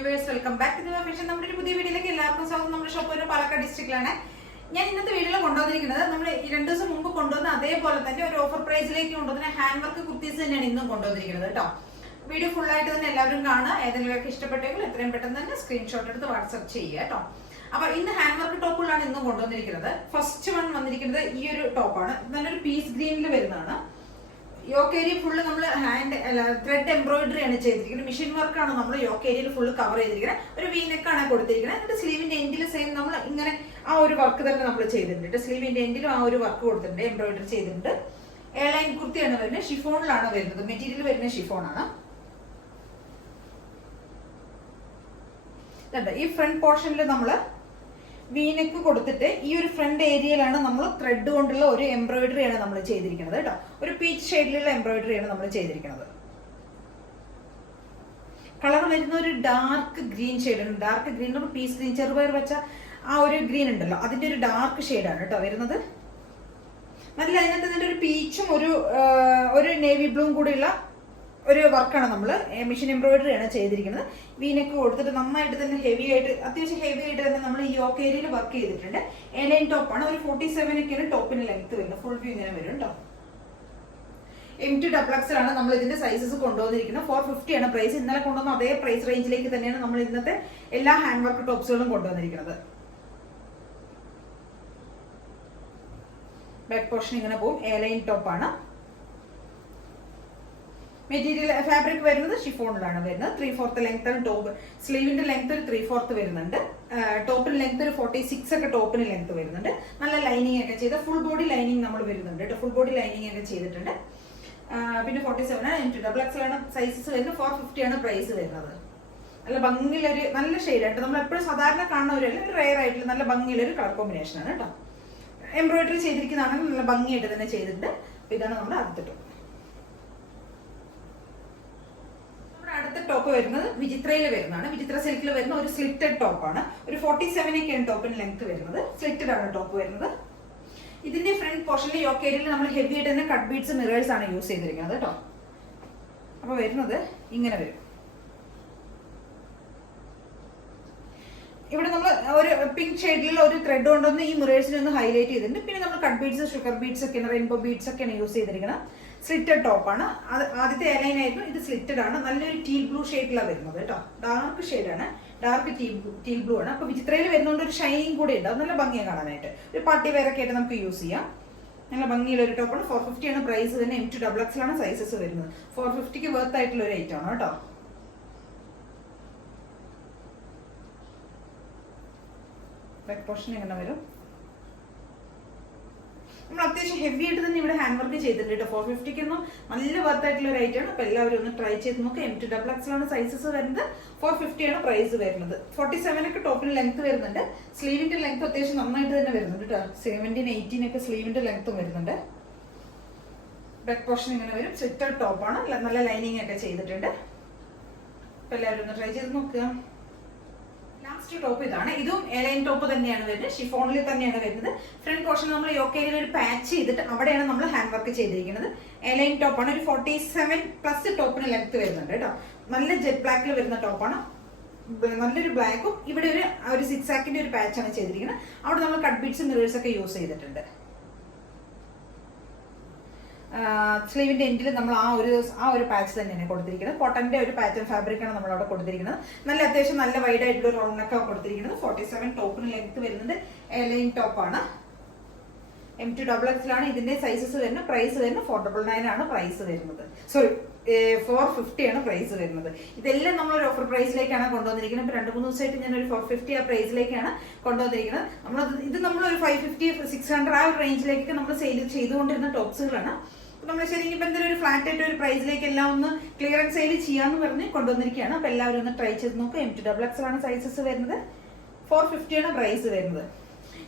Viewers, welcome back to fashion. നമ്മുടെ ഒരു പുതിയ വീഡിയോയിലേക്ക് എല്ലാവർക്കും സ്വാഗതം. നമ്മുടെ ഷോപ്പ് ഒരു പാലക്കാട് ഡിസ്ട്രിക്റ്റിലാണ്. ഞാൻ ഇന്നത്തെ വീഡിയോയിൽ കൊണ്ടുവന്നിരിക്കുന്നത് നമ്മൾ 2 ദിവസം മുമ്പ് കൊണ്ടുവന്ന അതേപോലെ തന്നെ ഒരു ഓഫർ പ്രൈസിലേക്ക് കൊണ്ടുവന്ന ഹാൻഡ് വർക്ക് കുർത്തീസ് തന്നെയാണ് ഇന്നും കൊണ്ടുവന്നിരിക്കുന്നത് കേട്ടോ. വീഡിയോ ഫുൾ ആയിട്ട് തന്നെ എല്ലാവരും കാണുക. ഏതെങ്കിലുമൊക്കെ ഇഷ്ടപ്പെട്ടെങ്കിൽ എത്രയും പെട്ടെന്ന് തന്നെ സ്ക്രീൻഷോട്ട് എടുത്ത് വാട്സ്ആപ്പ് ചെയ്യുക കേട്ടോ. അപ്പൊ ഇന്ന് ഹാൻഡ് വർക്ക് ടോപ്പുകളാണ് ഇന്നും കൊണ്ടുവന്നിരിക്കുന്നത്. ഫസ്റ്റ് വൺ വന്നിരിക്കുന്നത് ഈ ഒരു ടോപ്പാണ്. നല്ലൊരു പീസ് ഗ്രീനിൽ വരുന്നതാണ്. യോക്ക് ഏരിയ ഫുള്ള് നമ്മൾ ത്രെഡ് എംബ്രോയിഡറി ആണ് ചെയ്തിരിക്കുന്നത്. മെഷീൻ വർക്കാണ് നമ്മൾ യോക്ക് ഏരിയയിൽ ഫുള്ള് കവർ ചെയ്തിരിക്കുന്നത്. ഒരു വീനെക്കാണ് കൊടുത്തിരിക്കുന്നത്. എന്നിട്ട് സ്ലീവിന്റെ എൻഡിൽ സെയിം നമ്മൾ ഇങ്ങനെ ആ ഒരു വർക്ക് തന്നെ നമ്മൾ ചെയ്തിട്ടുണ്ട്. സ്ലീവിന്റെ എൻഡിലും ആ ഒരു വർക്ക് കൊടുത്തിട്ടുണ്ട്, എംബ്രോയിഡറി ചെയ്തിട്ടുണ്ട്. എയർലൈൻ കുർത്തിയാണ് വരുന്നത്. ഷിഫോണിലാണ് വരുന്നത്. മെറ്റീരിയൽ വരുന്നത് ഷിഫോണാണ്. ഈ ഫ്രണ്ട് പോർഷനിൽ നമ്മൾ വീനെക്ക് കൊടുത്തിട്ട് ഈ ഒരു ഫ്രണ്ട് ഏരിയയിലാണ് നമ്മൾ ത്രെഡ് കൊണ്ടുള്ള ഒരു എംബ്രോയിഡറി ആണ് നമ്മൾ ചെയ്തിരിക്കുന്നത് കേട്ടോ. ഒരു പീച്ച് ഷെയ്ഡിലുള്ള എംബ്രോയിഡറി ആണ് നമ്മൾ ചെയ്തിരിക്കുന്നത്. കളർ വരുന്ന ഒരു ഡാർക്ക് ഗ്രീൻ ഷെയ്ഡാണ്. ഡാർക്ക് ഗ്രീൻ പീസ് ഗ്രീൻ, ചെറുപയർ വെച്ച ആ ഒരു ഗ്രീൻ ഉണ്ടല്ലോ, അതിന്റെ ഒരു ഡാർക്ക് ഷെയ്ഡാണ് കേട്ടോ വരുന്നത്. നല്ല അതിനകത്ത് തന്നെ ഒരു പീച്ചും ഒരു നേവി ബ്ലൂവും കൂടിയുള്ള ഒരു വർക്കാണ് നമ്മൾ മെഷീൻ എംബ്രോയിഡറി ആണ് ചെയ്തിരിക്കുന്നത്. വീനൊക്കെ കൊടുത്തിട്ട് നന്നായിട്ട് തന്നെ ഹെവി ആയിട്ട്, അത്യാവശ്യം ഹെവി ആയിട്ട് തന്നെ നമ്മൾ ഈ യോക്ക് ഏരിയയിൽ വർക്ക് ചെയ്തിട്ടുണ്ട്. എലൈൻ ടോപ്പാണ്. ഒരു 47 ഒക്കെയാണ് ടോപ്പിന് ലെങ്ത് വരുന്നത്. ഫുൾ വ്യൂ ഇങ്ങനെ വരും കേട്ടോ. M2XX ആണ് നമ്മൾ ഇതിന്റെ സൈസസ് കൊണ്ടുവന്നിരിക്കുന്നത്. 450 ആണ് പ്രൈസ്. ഇന്നലെ കൊണ്ടുവന്ന അതേ പ്രൈസ് റേഞ്ചിലേക്ക് തന്നെയാണ് നമ്മൾ ഇന്നത്തെ എല്ലാ ഹാൻഡ് വർക്ക് ടോപ്സുകളും കൊണ്ടുവന്നിരിക്കുന്നത്. ബാക്ക് പോർഷൻ ഇങ്ങനെ പോകും. എലൈൻ ടോപ്പാണ്. മെറ്റീരിയൽ ഫാബ്രിക് വരുന്നത് ഷിഫോണിലാണ് വരുന്നത്. 3/4 ലെങ്ത് ആണ് ടോപ്പ്. സ്ലീവിന്റെ ലെങ്ത് ഒരു 3/4 വരുന്നുണ്ട്. ടോപ്പിന് ലെങ്ത് ഒരു 46 ഒക്കെ ടോപ്പിന് ലെങ്ത് വരുന്നുണ്ട്. നല്ല ലൈനിങ് ഒക്കെ ചെയ്ത് ഫുൾ ബോഡി ലൈനിങ് നമ്മൾ വരുന്നുണ്ട്. ഫുൾ ബോഡി ലൈനിങ് ഒക്കെ ചെയ്തിട്ടുണ്ട്. പിന്നെ 47 ആണ്. M2XX ആണ് സൈസസ് വരുന്നത്. 450 ആണ് പ്രൈസ് വരുന്നത്. നല്ല ഭംഗിയുള്ളൊരു നല്ല ഷെയ്ഡായിട്ട് നമ്മൾ എപ്പോഴും സാധാരണ കാണുന്ന ഒരു റെയർ ആയിട്ടുള്ള നല്ല ഭംഗിയുള്ളൊരു കളർ കോമ്പിനേഷൻ ആണ് കേട്ടോ. എംബ്രോയിഡറി ചെയ്തിരിക്കുന്നതാണ്. നല്ല ഭംഗിയായിട്ട് തന്നെ ചെയ്തിട്ടുണ്ട്. ഇതാണ് നമ്മുടെ ആദ്യത്തെ ടോപ്പ്. അടുത്ത ടോപ്പ് വരുന്നത് വിചിത്രയിൽ വരുന്നതാണ്. വിചിത്ര സിൽക്കിൽ വരുന്ന ഒരു സ്ലിറ്റഡ് ടോപ്പാണ്. ഒരു 47 ഒക്കെയാണ് ടോപ്പിന് ലെങ്ത് വരുന്നത്. സ്ലിറ്റഡ് ആണ് ടോപ്പ് വരുന്നത്. ഇതിന്റെ ഫ്രണ്ട് പോർഷനിൽ യോക്ക് ഏരിയയിൽ നമ്മൾ ഹെവി ആയിട്ട് തന്നെ കട്ട് ബീഡ്സ് മിറേഴ്സ് ആണ് യൂസ് ചെയ്തിരിക്കുന്നത് കേട്ടോ. അപ്പൊ വരുന്നത് ഇങ്ങനെ വരും. ഇവിടെ നമ്മൾ ഒരു പിങ്ക് ഷെയ്ഡിലുള്ള ഒരു ത്രെഡ് കൊണ്ടൊന്ന് ഈ മിറേഴ്സിനെ ഒന്ന് ഹൈലൈറ്റ് ചെയ്തിട്ടുണ്ട്. പിന്നെ നമ്മൾ കട്ട് ബീഡ്സ്, ഷുഗർ ബീഡ്സ് ഒക്കെ, റെയിൻബോ ബീഡ്സ് ഒക്കെയാണ് യൂസ് ചെയ്തിരിക്കുന്നത്. സ്ലിറ്റഡ് ടോപ്പാണ്. ആദ്യത്തെ എയർലൈൻ ആയിരുന്നു. ഇത് സ്ലിറ്റഡ് ആണ്. നല്ലൊരു ടീൽ ബ്ലൂ ഷെയ്ഡിലാണ് വരുന്നത് കേട്ടോ. ഡാർക്ക് ഷെയ്ഡാണ്. ഡാർക്ക് ടീൽ ബ്ലൂ ആണ്. അപ്പൊ വിചിത്രയിൽ വരുന്നതുകൊണ്ട് ഒരു ഷൈനിങ് കൂടെ ഉണ്ട്. അത് നല്ല ഭംഗിയാണ് കാണാനായിട്ട്. ഒരു പാർട്ടി വെയർ ഒക്കെ ആയിട്ട് നമുക്ക് യൂസ് ചെയ്യാം. നല്ല ഭംഗിയുള്ള ഒരു ടോപ്പാണ്. 450 ആണ് പ്രൈസ് തന്നെ. M2XX ആണ് സൈസസ് വരുന്നത്. 450ക്ക് വർത്ത് ആയിട്ടുള്ള ഒരു ഐറ്റം ആണ് കേട്ടോ. ബാക്ക് പോർഷൻ എങ്ങനെ വരും? നമ്മൾ അത്യാവശ്യം ഹെവി ആയിട്ട് തന്നെ ഇവിടെ ഹാൻഡ് വർക്ക് ചെയ്തിട്ടുണ്ട് കേട്ടോ. 450ക്കൊന്നും നല്ല വർത്ത് ആയിട്ടുള്ള ഒരു ഐറ്റം ആണ്. അപ്പൊ എല്ലാവരും ഒന്ന് ട്രൈ ചെയ്ത് നോക്കുക. M2XX ആണ് സൈസസ് വരുന്നത്. 450 ആണ് പ്രൈസ് വരുന്നത്. 47 ഒക്കെ ടോപ്പിന് ലെങ്ത് വരുന്നുണ്ട്. സ്ലീവിന്റെ ലെങ്ത് അത്യാവശ്യം നന്നായിട്ട് തന്നെ വരുന്നുണ്ട് കേട്ടോ. 17, 18 ഒക്കെ സ്ലീവിന്റെ ലെങ്ത്തും വരുന്നുണ്ട്. ബാക്ക് പോർഷൻ ഇങ്ങനെ വരും. സ്ലിറ്റഡ് ടോപ്പാണ്. നല്ല ലൈനിങ് ഒക്കെ ചെയ്തിട്ടുണ്ട്. അപ്പൊ എല്ലാവരും ഒന്ന് ട്രൈ ചെയ്ത് നോക്കുക. ലാസ്റ്റ് ടോപ്പ് ഇതാണ്. ഇതും എയർലൈൻ ടോപ്പ് തന്നെയാണ് വരുന്നത്. ഷിഫോണിൽ തന്നെയാണ് വരുന്നത്. ഫ്രണ്ട് പോർഷൻ നമ്മൾ യോക്ക് ഏരിയയിൽ ഒരു പാച്ച് ചെയ്തിട്ട് അവിടെയാണ് നമ്മൾ ഹാൻഡ് വർക്ക് ചെയ്തിരിക്കുന്നത്. എയർലൈൻ ടോപ്പാണ്. ഒരു 47 പ്ലസ് ടോപ്പിന് ലെങ്ത് വരുന്നുണ്ട് കേട്ടോ. നല്ല ജെറ്റ് ബ്ലാക്കിൽ വരുന്ന ടോപ്പാണ്. നല്ലൊരു ബ്ലാക്കും ഇവിടെ ഒരു 6 ആക്കിന്റെ ഒരു പാച്ചാണ് ചെയ്തിരിക്കുന്നത്. അവിടെ നമ്മൾ കട്ട് ബീഡ്സ്, മിറേഴ്സ് ഒക്കെ യൂസ് ചെയ്തിട്ടുണ്ട്. സ്ലീവിന്റെ എൻഡിൽ നമ്മൾ ആ ഒരു പാച്ച് തന്നെയാണ് കൊടുത്തിരിക്കുന്നത്. കോട്ടന്റെ ഒരു പാറ്റേൺ ഫാബ്രിക്കാണ് നമ്മൾ അവിടെ കൊടുത്തിരിക്കുന്നത്. നല്ല അത്യാവശ്യം നല്ല വൈഡ് ആയിട്ടുള്ള ഒരു റൗണ്ടൊക്കെ കൊടുത്തിരിക്കുന്നത്. 47 ടോപ്പിന് ലെങ്ത് വരുന്നത്. എയർലൈൻ ടോപ്പാണ്. M2XX ആണ് ഇതിന്റെ സൈസസ് വരുന്നത്. പ്രൈസ് വരുന്നത് 499 ആണ് പ്രൈസ് വരുന്നത്. സോറി, 450 ആണ് പ്രൈസ് വരുന്നത്. ഇതെല്ലാം നമ്മളൊരു ഓഫർ പ്രൈസിലേക്കാണ് കൊണ്ടുവന്നിരിക്കുന്നത്. ഇപ്പൊ 2-3 ദിവസമായിട്ട് ഞാൻ ഒരു 450 ആ പ്രൈസിലേക്കാണ് കൊണ്ടുവന്നിരിക്കുന്നത്. നമ്മളൊരു 550, 600 ആ ഒരു റേഞ്ചിലേക്ക് നമ്മൾ സെയിൽ ചെയ്തുകൊണ്ടിരുന്ന ടോപ്സുകളാണ്. നമ്മൾ ശരിക്കും ഇപ്പൊ എന്തെങ്കിലും ഒരു ഫ്ലാറ്റ് ആയിട്ട് ഒരു പ്രൈസിലേക്ക് എല്ലാം ഒന്ന് ക്ലിയറൻസ് സെയിൽ ചെയ്യാന്ന് പറഞ്ഞ് കൊണ്ടുവന്നിരിക്കുകയാണ്. അപ്പൊ എല്ലാവരും ഒന്ന് ട്രൈ ചെയ്ത് നോക്കുക. M2XX ആണ് സൈസസ് വരുന്നത്. 450 ആണ് പ്രൈസ് വരുന്നത്.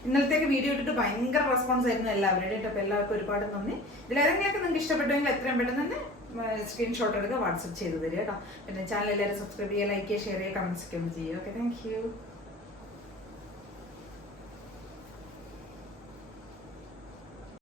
ഇന്നലത്തേക്ക് വീഡിയോ ഇട്ടിട്ട് ഭയങ്കര റെസ്പോൺസ് ആയിരുന്നു എല്ലാവരുടെയും. അപ്പൊ എല്ലാവർക്കും ഒരുപാട് നന്ദി. ഇതിലേതെങ്കിലൊക്കെ നിങ്ങൾക്ക് ഇഷ്ടപ്പെട്ടെങ്കിൽ എത്രയും പെട്ടെന്ന് തന്നെ സ്ക്രീൻഷോട്ട് എടുക്കുക, വാട്സ്ആപ്പ് ചെയ്ത് തരിക കേട്ടോ. പിന്നെ ചാനൽ എല്ലാവരും സബ്സ്ക്രൈബ് ചെയ്യുക, ലൈക്ക് ചെയ്യുക, ഷെയർ ചെയ്യുക, കമന്റ്സ് ഒക്കെ ഒന്ന് ചെയ്യുക. Okay, thank you.